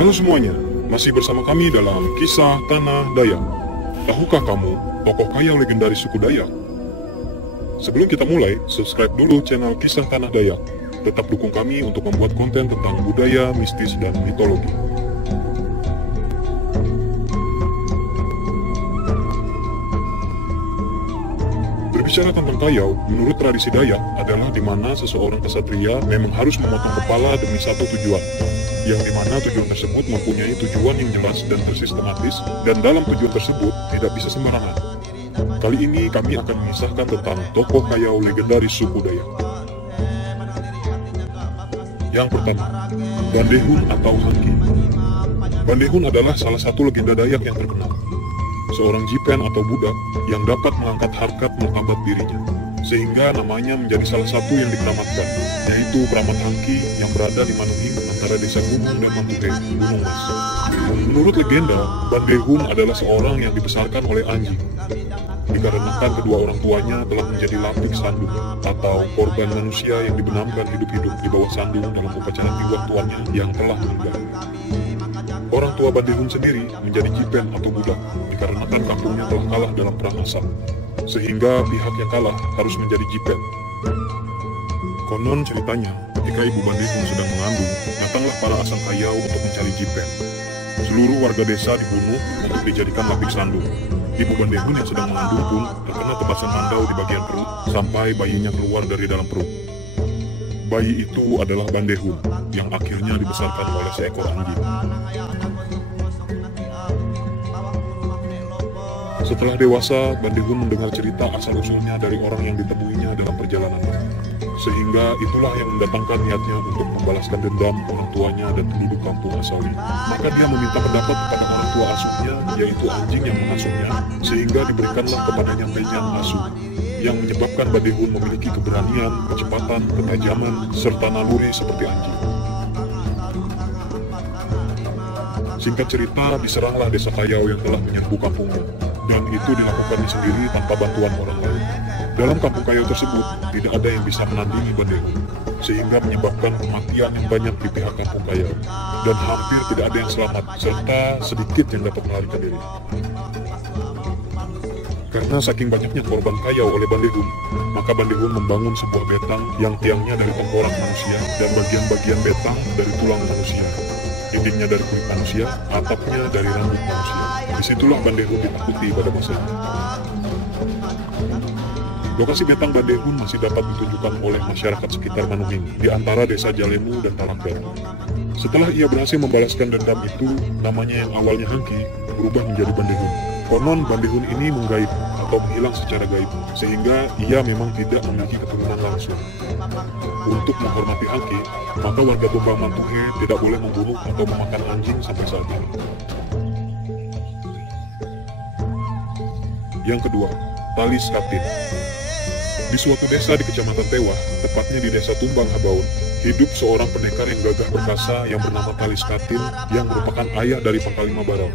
Halo semuanya, masih bersama kami dalam kisah Tanah Dayak. Tahukah kamu tokoh kaya legendaris suku Dayak? Sebelum kita mulai, subscribe dulu channel Kisah Tanah Dayak. Tetap dukung kami untuk membuat konten tentang budaya, mistis, dan mitologi. Berbicara tentang kayau, menurut tradisi Dayak adalah di mana seseorang kesatria memang harus memotong kepala demi satu tujuan, yang dimana tujuan tersebut mempunyai tujuan yang jelas dan tersistematis, dan dalam tujuan tersebut tidak bisa sembarangan. Kali ini kami akan mengisahkan tentang tokoh kayau legendaris suku Dayak. Yang pertama, Bandehun atau Hangki. Bandehun adalah salah satu legenda Dayak yang terkenal. Seorang jipen atau budak yang dapat mengangkat harkat martabat dirinya, sehingga namanya menjadi salah satu yang dikeramatkan, yaitu Keramat Hangki yang berada di Manuhing antara desa Gunung dan Mantuhe, Gunung Mas. Menurut legenda, Bandehun adalah seorang yang dibesarkan oleh anjing, dikarenakan kedua orang tuanya telah menjadi lapik sandung atau korban manusia yang dibenamkan hidup-hidup di bawah sandung dalam upacara tiwak tuannya yang telah meninggal. Orang tua Bandehun sendiri menjadi jipen atau budak dikarenakan kampungnya telah kalah dalam perang asal, sehingga pihak yang kalah harus menjadi jipen. Konon ceritanya, ketika ibu Bandehun sedang mengandung, datanglah para asal kayau untuk mencari jipen. Seluruh warga desa dibunuh untuk dijadikan lapik sandung. Ibu Bandehun yang sedang mengandung pun terkena tebasan mandau di bagian perut sampai bayinya keluar dari dalam perut. Bayi itu adalah Bandehun yang akhirnya dibesarkan oleh seekor anjing. Setelah dewasa, Bandehun mendengar cerita asal-usulnya dari orang yang ditemuinya dalam perjalanannya. Sehingga itulah yang mendatangkan niatnya untuk membalaskan dendam orang tuanya dan penduduk kampung asalnya. Maka dia meminta pendapat kepada orang tua asuhnya, yaitu anjing yang mengasuhnya, sehingga diberikanlah kepadanya penyang asuh, yang menyebabkan Bandehun memiliki keberanian, kecepatan, ketajaman, serta naluri seperti anjing. Singkat cerita, diseranglah desa kayau yang telah menyerbu kampungnya, dan itu dilakukannya sendiri tanpa bantuan orang lain. Dalam kampung kayau tersebut, tidak ada yang bisa menandingi Bandehun, sehingga menyebabkan kematian yang banyak di pihak kampung kayau, dan hampir tidak ada yang selamat, serta sedikit yang dapat melarikan diri. Karena saking banyaknya korban kayau oleh Bandehun, maka Bandehun membangun sebuah betang yang tiangnya dari tengkorak manusia dan bagian-bagian betang dari tulang manusia, dindingnya dari kulit manusia, atapnya dari rambut manusia. Disitulah Bandehun ditakuti pada masa itu. Lokasi betang Bandehun masih dapat ditunjukkan oleh masyarakat sekitar Manuhing, di antara desa Jalemu dan Talagar. Setelah ia berhasil membalaskan dendam itu, namanya yang awalnya Hangki berubah menjadi Bandehun. Konon Bandehun ini menggaib atau menghilang secara gaib, sehingga ia memang tidak memiliki keturunan langsung. Untuk menghormati Hangki, maka warga Tumbang Mantuhe tidak boleh membunuh atau memakan anjing sampai saat ini. Yang kedua, Tali Skatin. Di suatu desa di Kecamatan Tewah, tepatnya di desa Tumbang Habaun, hidup seorang pendekar yang gagah perkasa yang bernama Tali Skatin yang merupakan ayah dari Pangkalima Barau.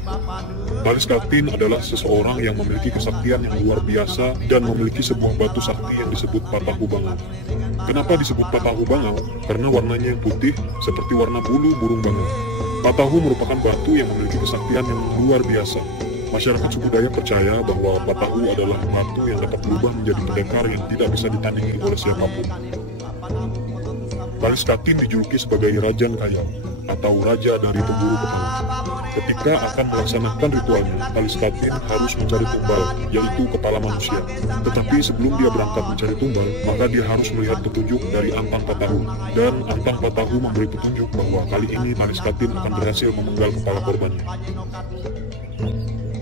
Tali Skatin adalah seseorang yang memiliki kesaktian yang luar biasa dan memiliki sebuah batu sakti yang disebut Patahu Bangau. Kenapa disebut Patahu Bangau? Karena warnanya yang putih seperti warna bulu burung bangau. Patahu merupakan batu yang memiliki kesaktian yang luar biasa. Masyarakat suku Dayak percaya bahwa Patahu adalah batu yang dapat berubah menjadi pendekar yang tidak bisa ditandingi oleh siapapun. Tali Skatin dijuluki sebagai Rajan Kayau atau Raja dari Pemburu Kepala. Ketika akan melaksanakan ritualnya, Tali Skatin harus mencari tumbal, yaitu kepala manusia. Tetapi sebelum dia berangkat mencari tumbal, maka dia harus melihat petunjuk dari Antang Patahu. Dan Antang Patahu memberi petunjuk bahwa kali ini Tali Skatin akan berhasil memenggal kepala korbannya.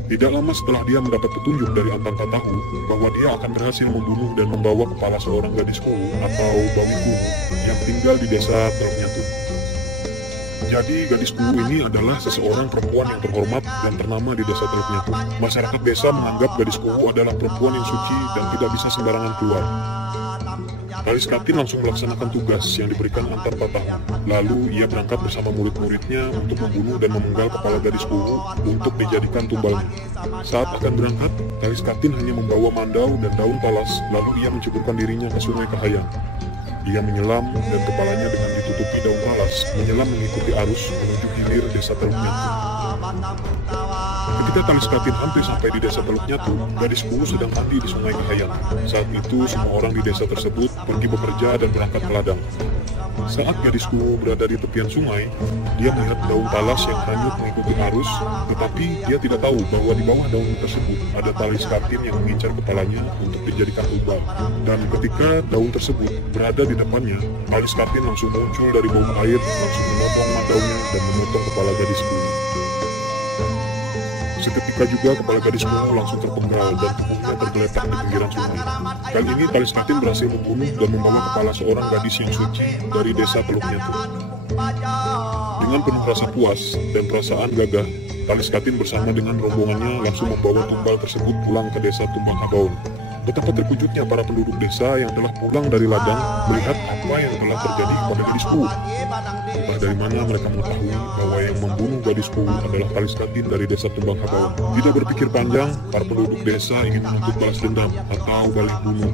Tidak lama setelah dia mendapat petunjuk dari Antang Patahu bahwa dia akan berhasil membunuh dan membawa kepala seorang gadis kuno atau bawi kuno yang tinggal di desa Teluk Nyatu. Jadi gadis kuno ini adalah seseorang perempuan yang terhormat dan ternama di desa Teluk Nyatu. Masyarakat desa menganggap gadis kuno adalah perempuan yang suci dan tidak bisa sembarangan keluar. Tali Skatin langsung melaksanakan tugas yang diberikan Antang Patahu. Lalu ia berangkat bersama murid-muridnya untuk membunuh dan memenggal kepala gadis kuno untuk dijadikan tumbalnya. Saat akan berangkat, Tali Skatin hanya membawa mandau dan daun talas, lalu ia menceburkan dirinya ke sungai Kahayang. Ia menyelam dan kepalanya dengan ditutupi daun talas menyelam mengikuti arus menuju hilir desa Teluk Nyatu. Ketika tali Skatin hampir sampai di desa Teluk Nyatu, gadisku sedang mandi di Sungai Kahayan. Saat itu semua orang di desa tersebut pergi bekerja dan berangkat ke ladang. Saat gadisku berada di tepian sungai, dia melihat daun talas yang hanyut mengikuti arus, tetapi dia tidak tahu bahwa di bawah daun tersebut ada tali Skatin yang mengincar kepalanya untuk dijadikan ubar. Dan ketika daun tersebut berada di depannya, tali Skatin langsung muncul dari bawah air, langsung memotong daunnya dan memotong kepala gadisku. Seketika juga kepala gadisku langsung terpenggal dan tubuhnya tergeletak di pinggiran sungai. Kali ini tali Skatin berhasil membunuh dan membawa kepala seorang gadis yang suci dari desa Teluk Nyatu. Dengan penuh rasa puas dan perasaan gagah, tali Skatin bersama dengan rombongannya langsung membawa tumbal tersebut pulang ke desa Tumbang Habaon. Betapa terkejutnya para penduduk desa yang telah pulang dari ladang melihat apa yang telah terjadi kepada gadisku. Entah dari mana mereka mengetahui bahwa yang membunuh gadisku adalah tali Skatin dari desa Tumbang Habaon. Tidak berpikir panjang, para penduduk desa ingin menuntut balas dendam atau balik bunuh,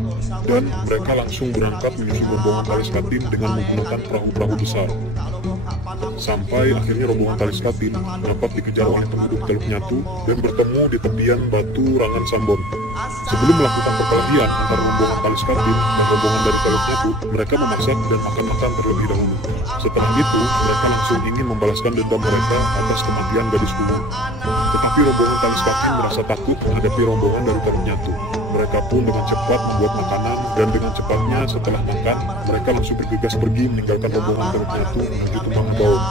dan mereka langsung berangkat menyusul rombongan tali Skatin dengan menggunakan perahu-perahu besar. Sampai akhirnya rombongan tali Skatin dapat dikejar oleh penduduk Teluk Nyatu dan bertemu di tepian batu Rangan Sambon. Sebelum melakukan perkelahian antara rombongan tali Skatin dan rombongan dari Teluk Nyatu, mereka memasak dan makan-makan terlebih dahulu. Setelah itu, mereka langsung ingin membalaskan dendam mereka atas kematian gadisku. Tetapi rombongan tali Skatin merasa takut menghadapi rombongan dari Teluk Nyatu. Mereka pun dengan cepat membuat makanan, dan dengan cepatnya setelah makan, mereka langsung bergegas pergi meninggalkan rombongan Teluk Nyatu menuju Tumbang Habaon.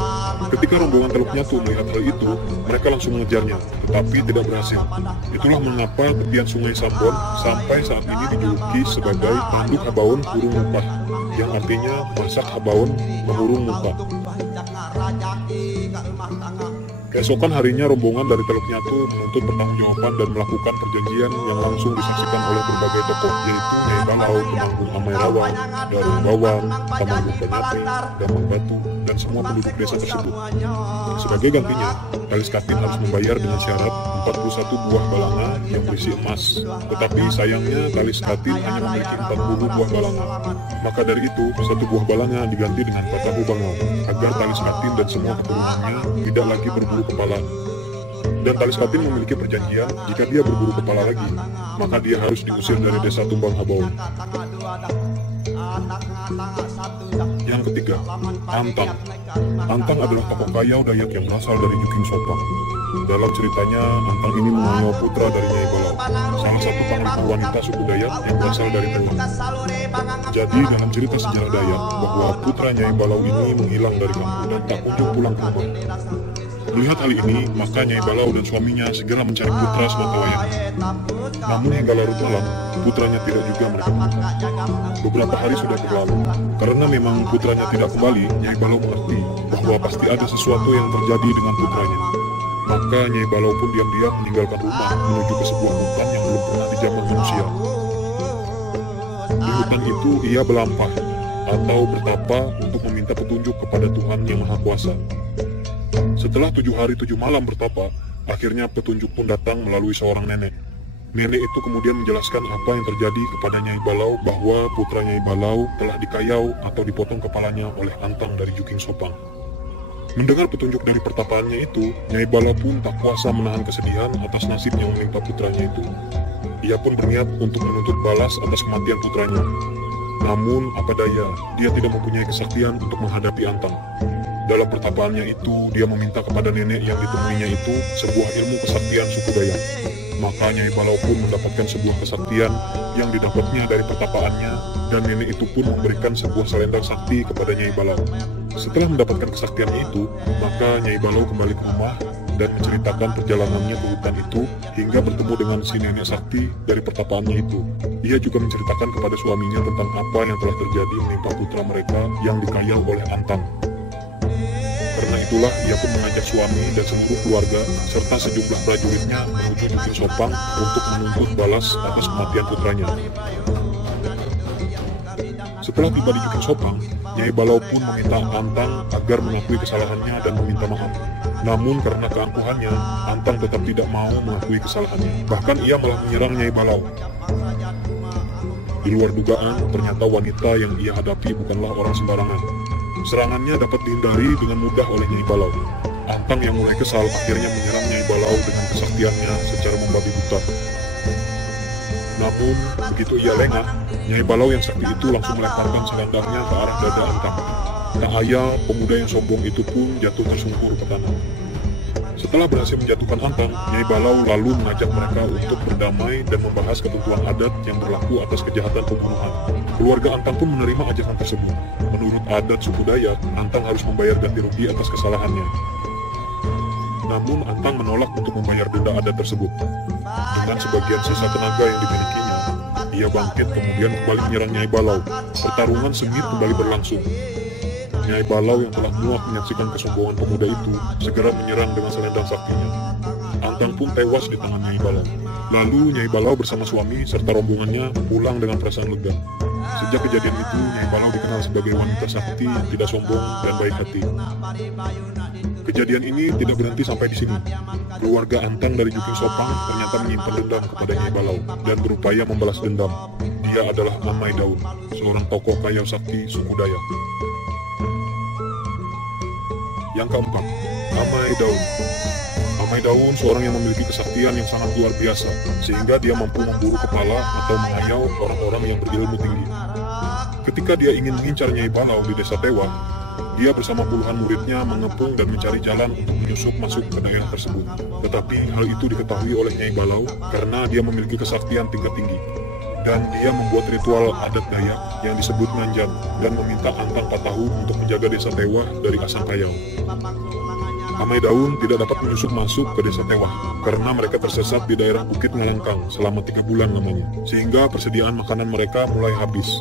Ketika rombongan Teluk Nyatu melihat hal itu, mereka langsung mengejarnya, tetapi tidak berhasil. Itulah mengapa tepian Sungai Sambon sampai saat ini dijuluki sebagai Tanduk Habaon Hurung Muka, yang artinya masak Habaon mengurung muka. Keesokan harinya rombongan dari Teluk Nyatu menuntut pertanggungjawaban dan melakukan perjanjian yang langsung disaksikan oleh berbagai tokoh, yaitu Nyai Balau, Temanggung Amai Rawang, Darung Bawang, Temanggung Penyatri, Damang Batu, dan semua penduduk desa tersebut. Sebagai gantinya, tali Skatin harus membayar dengan syarat 41 buah balanga yang berisi emas. Tetapi sayangnya tali Skatin hanya memiliki 40 buah balanga. Maka dari itu, satu buah balanga diganti dengan patahu bangau, agar tali Skatin dan semua keturunannya tidak lagi berburu kepala. Dan tali Skatin memiliki perjanjian, jika dia berburu kepala lagi, maka dia harus diusir dari desa Tumbang Habaon. Yang ketiga, Antang. Antang adalah tokoh kayau Dayak yang berasal dari Juking Sopang. Dalam ceritanya, Antang ini mengayomi putra dari Nyai Balau, salah satu panglima wanita suku Dayak yang berasal dari Tengah. Jadi dalam cerita sejarah Dayak, bahwa putra Nyai Balau ini menghilang dari kampung dan tak kunjung pulang ke rumah. Melihat hal ini, maka Nyai Balau dan suaminya segera mencari putra sematawayang. Namun hingga larut malam, putranya tidak juga mereka temukan. Beberapa hari sudah berlalu. Karena memang putranya tidak kembali, Nyai Balau mengerti bahwa pasti ada sesuatu yang terjadi dengan putranya. Maka Nyai Balau pun diam-diam meninggalkan rumah menuju ke sebuah hutan yang belum pernah dijamah manusia. Di hutan itu ia berlampah atau bertapa untuk meminta petunjuk kepada Tuhan Yang Maha Kuasa. Setelah 7 hari 7 malam bertapa, akhirnya petunjuk pun datang melalui seorang nenek. Nenek itu kemudian menjelaskan apa yang terjadi kepada Nyai Balau, bahwa putra Nyai Balau telah dikayau atau dipotong kepalanya oleh Antang dari Juking Sopang. Mendengar petunjuk dari pertapaannya itu, Nyai Balau pun tak kuasa menahan kesedihan atas nasib yang menimpa putranya itu. Ia pun berniat untuk menuntut balas atas kematian putranya. Namun, apa daya, dia tidak mempunyai kesaktian untuk menghadapi Antang. Dalam pertapaannya itu, dia meminta kepada nenek yang ditemuinya itu sebuah ilmu kesaktian suku Dayak. Maka Nyai Balau pun mendapatkan sebuah kesaktian yang didapatnya dari pertapaannya, dan nenek itu pun memberikan sebuah selendang sakti kepada Nyai Balau. Setelah mendapatkan kesaktiannya itu, maka Nyai Balau kembali ke rumah dan menceritakan perjalanannya ke hutan itu hingga bertemu dengan si nenek sakti dari pertapaannya itu. Ia juga menceritakan kepada suaminya tentang apa yang telah terjadi menimpa putra mereka yang dikayau oleh Antang. Karena itulah ia pun mengajak suami dan seluruh keluarga serta sejumlah prajuritnya menuju Juking Sopang untuk menuntut balas atas kematian putranya. Setelah tiba di Juking Sopang, Nyai Balau pun meminta Antang agar mengakui kesalahannya dan meminta maaf. Namun karena keangkuhannya, Antang tetap tidak mau mengakui kesalahannya. Bahkan ia malah menyerang Nyai Balau. Di luar dugaan, ternyata wanita yang ia hadapi bukanlah orang sembarangan. Serangannya dapat dihindari dengan mudah oleh Nyai Balau. Antang yang mulai kesal akhirnya menyerang Nyai Balau dengan kesaktiannya secara membabi buta. Namun, begitu ia lengah, Nyai Balau yang sakti itu langsung melemparkan selendangnya ke arah dada Antang. Tak ayal, pemuda yang sombong itu pun jatuh tersungkur ke tanah. Setelah berhasil menjatuhkan Antang, Nyai Balau lalu mengajak mereka untuk berdamai dan membahas ketentuan adat yang berlaku atas kejahatan pembunuhan. Keluarga Antang pun menerima ajakan tersebut. Menurut adat suku Dayak, Antang harus membayar ganti rugi atas kesalahannya. Namun Antang menolak untuk membayar denda adat tersebut. Dengan sebagian sisa tenaga yang dimilikinya, ia bangkit kemudian kembali menyerang Nyai Balau. Pertarungan sengit kembali berlangsung. Nyai Balau yang telah muak menyaksikan kesombongan pemuda itu segera menyerang dengan selendang saktinya. Antang pun tewas di tangan Nyai Balau. Lalu Nyai Balau bersama suami serta rombongannya pulang dengan perasaan lega. Sejak kejadian itu, Nyai Balau dikenal sebagai wanita sakti yang tidak sombong dan baik hati. Kejadian ini tidak berhenti sampai di sini. Keluarga Antang dari Juking Sopang ternyata menyimpan dendam kepada Nyai Balau dan berupaya membalas dendam. Dia adalah Amai Daun, seorang tokoh kaya sakti suku Dayak. Yang keempat, Amai Daun. Amai Daun seorang yang memiliki kesaktian yang sangat luar biasa, sehingga dia mampu memburu kepala atau mengayau orang-orang yang berilmu tinggi. Ketika dia ingin mengincar Nyai Balau di desa Tewa, dia bersama puluhan muridnya mengepung dan mencari jalan untuk menyusup masuk ke daerah tersebut. Tetapi hal itu diketahui oleh Nyai Balau karena dia memiliki kesaktian tingkat tinggi. Dan dia membuat ritual adat Dayak yang disebut Nganjan dan meminta Antang Patahu untuk menjaga desa Tewa dari Asang Kayau. Amai Daun tidak dapat menyusup masuk ke desa Tewa karena mereka tersesat di daerah Bukit Ngalangkang selama 3 bulan lamanya, sehingga persediaan makanan mereka mulai habis.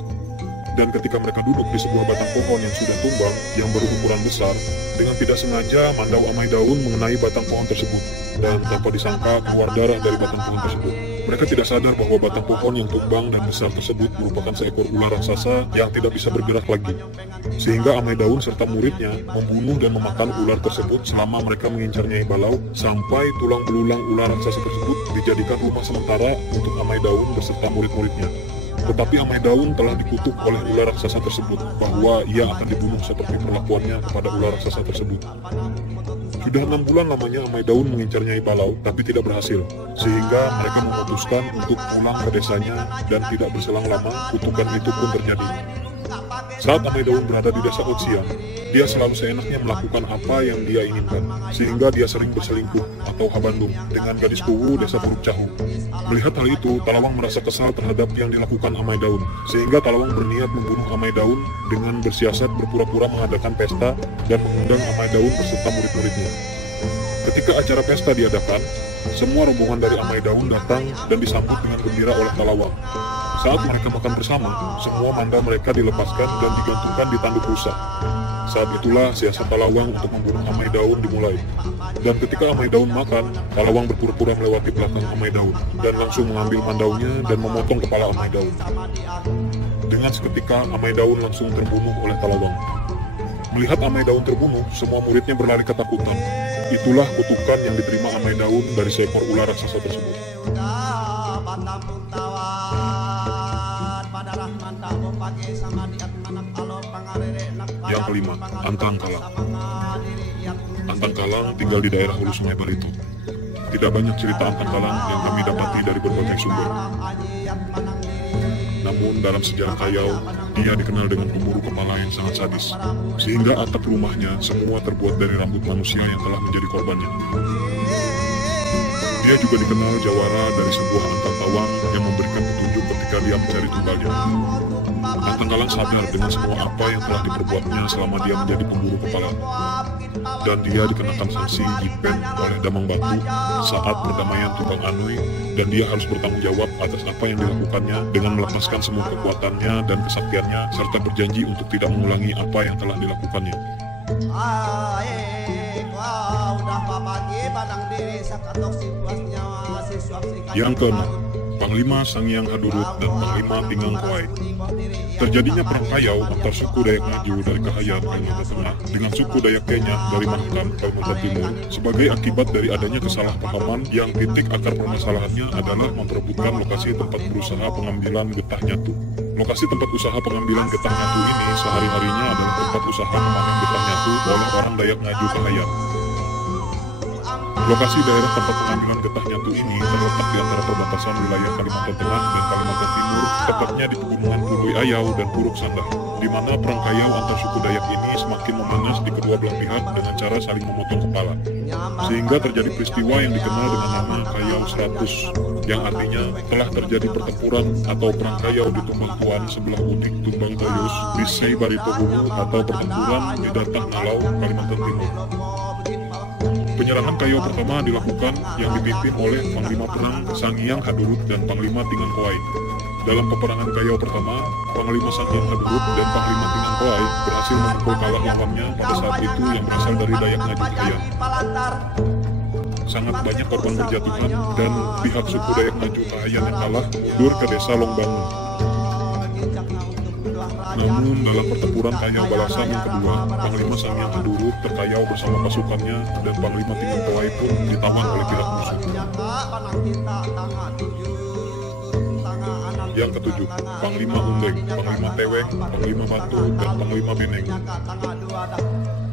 Dan ketika mereka duduk di sebuah batang pohon yang sudah tumbang, yang berukuran besar, dengan tidak sengaja mandau Amai Daun mengenai batang pohon tersebut, dan tanpa disangka keluar darah dari batang pohon tersebut. Mereka tidak sadar bahwa batang pohon yang tumbang dan besar tersebut merupakan seekor ular raksasa yang tidak bisa bergerak lagi. Sehingga Amai Daun serta muridnya membunuh dan memakan ular tersebut selama mereka mengincar Nyai Balau, sampai tulang belulang ular raksasa tersebut dijadikan rumah sementara untuk Amai Daun beserta murid-muridnya. Tetapi Amai Daun telah dikutuk oleh ular raksasa tersebut bahwa ia akan dibunuh seperti perlakuannya kepada ular raksasa tersebut. Sudah 6 bulan lamanya Amai Daun mengincar Nyai Balau, tapi tidak berhasil. Sehingga mereka memutuskan untuk pulang ke desanya dan tidak berselang lama kutukan itu pun terjadi. Saat Amai Daun berada di desa Otsiang, dia selalu seenaknya melakukan apa yang dia inginkan, sehingga dia sering berselingkuh atau habandung dengan gadis kuwu desa Puruk Cahu. Melihat hal itu, Talawang merasa kesal terhadap yang dilakukan Amai Daun, sehingga Talawang berniat membunuh Amai Daun dengan bersiasat berpura-pura mengadakan pesta dan mengundang Amai Daun beserta murid-muridnya. Ketika acara pesta diadakan, semua rombongan dari Amai Daun datang dan disambut dengan gembira oleh Talawang. Saat mereka makan bersama, semua manda mereka dilepaskan dan digantungkan di tanduk rusa. Saat itulah siasat Talawang untuk membunuh Amai Daun dimulai. Dan ketika Amai Daun makan, Talawang berpura-pura melewati belakang Amai Daun dan langsung mengambil mandaunya dan memotong kepala Amai Daun. Dengan seketika, Amai Daun langsung terbunuh oleh Talawang. Melihat Amai Daun terbunuh, semua muridnya berlari ketakutan. Itulah kutukan yang diterima Amai Daun dari seekor ular raksasa tersebut. Yang kelima, Antang Kalang. Antang Kalang tinggal di daerah hulu Sungai Barito. Tidak banyak cerita Antang Kalang yang kami dapati dari berbagai sumber. Namun dalam sejarah Kayau, dia dikenal dengan pemburu kepala yang sangat sadis, sehingga atap rumahnya semua terbuat dari rambut manusia yang telah menjadi korbannya. Dia juga dikenal jawara dari sebuah antang tawang yang memberikan petunjuk ketika dia mencari tunggalnya. Antang Kalang sadar dengan semua apa yang telah diperbuatnya selama dia menjadi pemburu kepala. Dan dia dikenakan sanksi jipen oleh Damang Batu saat perdamaian Tumbang Anui, dan dia harus bertanggung jawab atas apa yang dilakukannya dengan melepaskan semua kekuatannya dan kesaktiannya serta berjanji untuk tidak mengulangi apa yang telah dilakukannya. Yang keenam, Panglima Sangiang Hadurut dan Panglima Tinggang Koai. Terjadinya perang Kayau antar suku Dayak Ngaju dari Kahayan, Kalimantan Tengah dengan suku Dayak Kenyah dari Mahakam, Kalimantan Timur sebagai akibat dari adanya kesalahpahaman yang titik akar permasalahannya adalah memperebutkan lokasi tempat berusaha pengambilan getah nyatu. Lokasi tempat usaha pengambilan getah nyatu ini sehari-harinya adalah tempat usaha memanen getah nyatu oleh orang Dayak Ngaju Kahayan. Lokasi daerah tempat pengambilan getah nyatu ini terletak di antara perbatasan wilayah Kalimantan Tengah dan Kalimantan Timur, tepatnya di pegunungan Pudui Ayau dan Puruk Sandah, di mana perang Kayau antar suku Dayak ini semakin memanas di kedua belah pihak dengan cara saling memotong kepala. Sehingga terjadi peristiwa yang dikenal dengan nama Kayau 100, yang artinya telah terjadi pertempuran atau perang Kayau di Tumbang Tuan sebelah Udik Tumbang Toyos di Sei Barito Hulu atau pertempuran di Datang Nalau, Kalimantan Timur. Penyerangan Kayau pertama dilakukan yang dipimpin oleh Panglima Perang Sangiang Hadurut dan Panglima Tinggang Koai. Dalam peperangan Kayau pertama, Panglima Sangiang Hadurut dan Panglima Tinggang Koai berhasil memukul kalah lawannya pada saat itu yang berasal dari Dayak Ngaju Kahayan. Sangat banyak korban berjatuhan dan pihak suku Dayak Ngaju Kahayan yang kalah mundur ke desa Longbangun. Namun dalam pertempuran Kayau balasan yang kedua, Panglima Sangiang Hadurut terkayau bersama pasukannya dan Panglima Tinggang Koai pun ditawan oleh pihak musuh. Yang ketujuh, Panglima Undeng, Panglima Teweng, Panglima Batu, dan Panglima Beneng.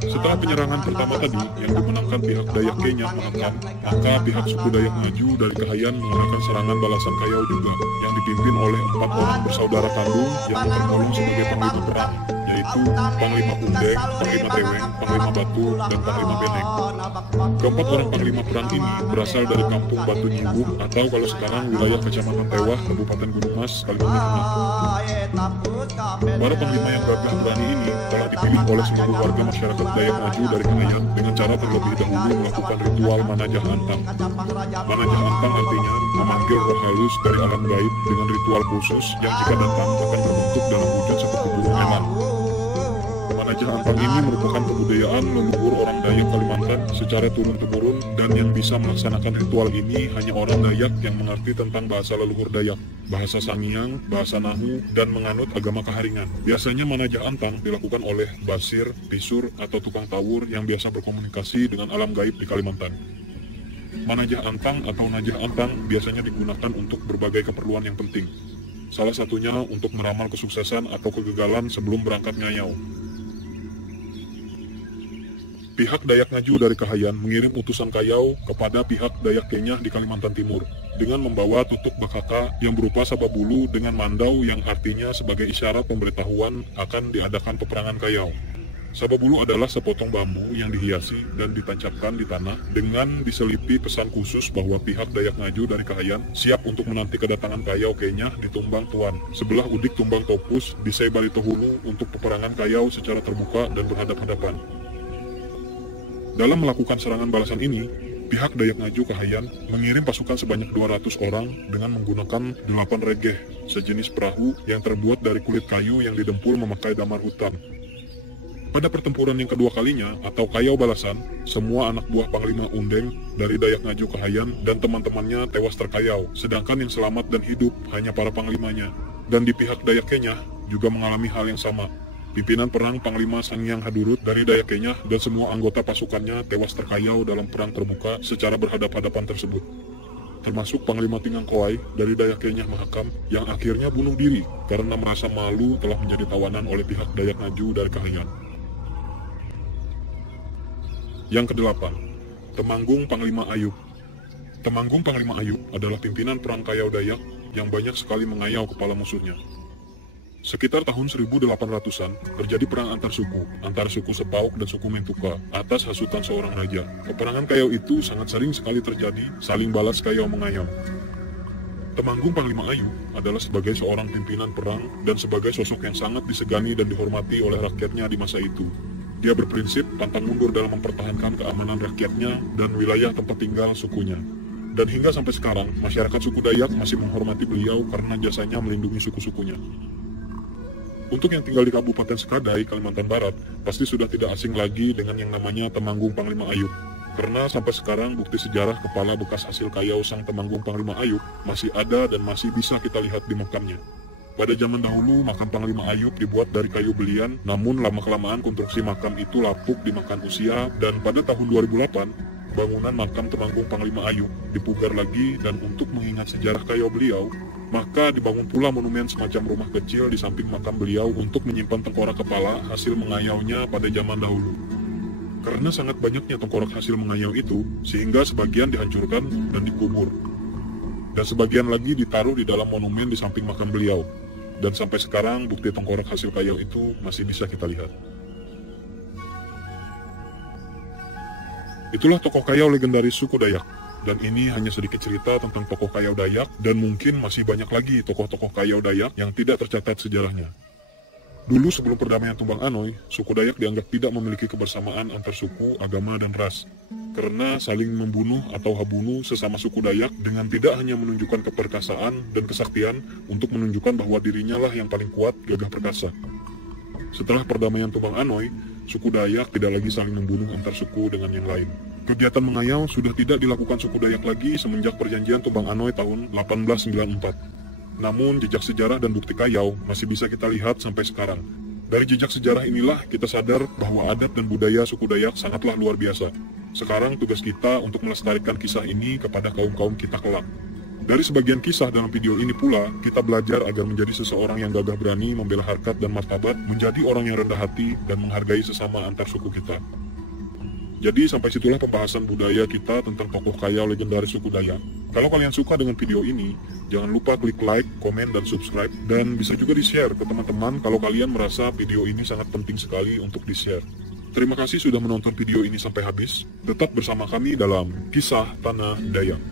Setelah penyerangan pertama tadi yang dimenangkan pihak Dayak Kenyah Mahakam, maka pihak suku Dayak Ngaju dari Kahayan mengadakan serangan balasan Kayau juga, yang dipimpin oleh 4 orang bersaudara kandung yang tergolong sebagai panglima perang, yaitu Panglima Undeng, Panglima Teweng, Panglima Batu, dan Panglima Beneng. Keempat orang panglima perang ini berasal dari kampung Batu Nyinggung atau kalau sekarang wilayah Kecamatan Tewah, Kabupaten Gunung Mas, Kalimantan Tengah. Para panglima yang gagah berani ini telah dipilih oleh seluruh warga masyarakat Dayak Ngaju dari Kahayan dengan cara terlebih dahulu melakukan ritual manajah antang. Manajah antang artinya memanggil roh halus dari alam gaib dengan ritual khusus yang jika datang akan berbentuk dalam wujud seperti burung elang. Manajah antang ini merupakan kebudayaan leluhur orang Dayak Kalimantan secara turun-temurun, dan yang bisa melaksanakan ritual ini hanya orang Dayak yang mengerti tentang bahasa leluhur Dayak, bahasa Sangiang, bahasa Nahu, dan menganut agama Kaharingan. Biasanya manajah antang dilakukan oleh basir, pisur, atau tukang tawur yang biasa berkomunikasi dengan alam gaib di Kalimantan. Manajah antang atau najah antang biasanya digunakan untuk berbagai keperluan yang penting. Salah satunya untuk meramal kesuksesan atau kegagalan sebelum berangkat ngayau. Pihak Dayak Ngaju dari Kahayan mengirim utusan Kayau kepada pihak Dayak Kenyah di Kalimantan Timur dengan membawa tutuk bakaka yang berupa sababulu dengan mandau yang artinya sebagai isyarat pemberitahuan akan diadakan peperangan Kayau. Sababulu adalah sepotong bambu yang dihiasi dan ditancapkan di tanah dengan diselipi pesan khusus bahwa pihak Dayak Ngaju dari Kahayan siap untuk menanti kedatangan Kayau Kenyah di Tumbang Tuan, sebelah Udik Tumbang Topus di Sei Barito Hulu untuk peperangan Kayau secara terbuka dan berhadap-hadapan. Dalam melakukan serangan balasan ini, pihak Dayak Ngaju Kahayan mengirim pasukan sebanyak 200 orang dengan menggunakan 8 regeh, sejenis perahu yang terbuat dari kulit kayu yang didempul memakai damar hutan. Pada pertempuran yang kedua kalinya, atau Kayau balasan, semua anak buah Panglima Undeng dari Dayak Ngaju Kahayan dan teman-temannya tewas terkayau, sedangkan yang selamat dan hidup hanya para panglimanya. Dan di pihak Dayak Kenyah juga mengalami hal yang sama. Pimpinan perang Panglima Sangiang Hadurut dari Dayak Kenyah dan semua anggota pasukannya tewas terkayau dalam perang terbuka secara berhadap-hadapan tersebut. Termasuk Panglima Tinggang Koai dari Dayak Kenyah Mahakam yang akhirnya bunuh diri karena merasa malu telah menjadi tawanan oleh pihak Dayak Ngaju dari Kahayan. Yang kedelapan, Temanggung Panglima Ayub. Temanggung Panglima Ayub adalah pimpinan perang Kayau Dayak yang banyak sekali mengayau kepala musuhnya. Sekitar tahun 1800-an, terjadi perang antar suku Sepauk dan suku Mentuka, atas hasutan seorang raja. Peperangan Kayau itu sangat sering sekali terjadi, saling balas Kayau mengayau. Temanggung Panglima Ayub adalah sebagai seorang pimpinan perang dan sebagai sosok yang sangat disegani dan dihormati oleh rakyatnya di masa itu. Dia berprinsip pantang mundur dalam mempertahankan keamanan rakyatnya dan wilayah tempat tinggal sukunya. Dan hingga sampai sekarang, masyarakat suku Dayak masih menghormati beliau karena jasanya melindungi suku-sukunya. Untuk yang tinggal di Kabupaten Sekadai, Kalimantan Barat, pasti sudah tidak asing lagi dengan yang namanya Temanggung Panglima Ayub. Karena sampai sekarang bukti sejarah kepala bekas hasil kayau Sang Temanggung Panglima Ayub masih ada dan masih bisa kita lihat di makamnya. Pada zaman dahulu, makam Panglima Ayub dibuat dari kayu belian, namun lama-kelamaan konstruksi makam itu lapuk dimakan usia, dan pada tahun 2008, bangunan makam Temanggung Panglima Ayub dipugar lagi, dan untuk mengingat sejarah kayau beliau, maka dibangun pula monumen semacam rumah kecil di samping makam beliau untuk menyimpan tengkorak kepala hasil mengayaunya pada zaman dahulu. Karena sangat banyaknya tengkorak hasil mengayau itu, sehingga sebagian dihancurkan dan dikubur. Dan sebagian lagi ditaruh di dalam monumen di samping makam beliau. Dan sampai sekarang bukti tengkorak hasil kayau itu masih bisa kita lihat. Itulah tokoh kayau legendaris suku Dayak. Dan ini hanya sedikit cerita tentang tokoh kayau Dayak, dan mungkin masih banyak lagi tokoh-tokoh kayau Dayak yang tidak tercatat sejarahnya. Dulu sebelum perdamaian Tumbang Anoy, suku Dayak dianggap tidak memiliki kebersamaan antar suku, agama, dan ras. Karena saling membunuh atau habunuh sesama suku Dayak dengan tidak hanya menunjukkan keperkasaan dan kesaktian untuk menunjukkan bahwa dirinya lah yang paling kuat, gagah perkasa. Setelah perdamaian Tumbang Anoy, suku Dayak tidak lagi saling membunuh antar suku dengan yang lain. Kegiatan mengayau sudah tidak dilakukan suku Dayak lagi semenjak perjanjian Tumbang Anoy tahun 1894. Namun jejak sejarah dan bukti kayau masih bisa kita lihat sampai sekarang. Dari jejak sejarah inilah kita sadar bahwa adat dan budaya suku Dayak sangatlah luar biasa. Sekarang tugas kita untuk melestarikan kisah ini kepada kaum-kaum kita kelak. Dari sebagian kisah dalam video ini pula, kita belajar agar menjadi seseorang yang gagah berani membela harkat dan martabat, menjadi orang yang rendah hati dan menghargai sesama antar suku kita. Jadi sampai situlah pembahasan budaya kita tentang tokoh kayau legendaris suku Dayak. Kalau kalian suka dengan video ini, jangan lupa klik like, komen, dan subscribe. Dan bisa juga di-share ke teman-teman kalau kalian merasa video ini sangat penting sekali untuk di-share. Terima kasih sudah menonton video ini sampai habis. Tetap bersama kami dalam Kisah Tanah Dayak.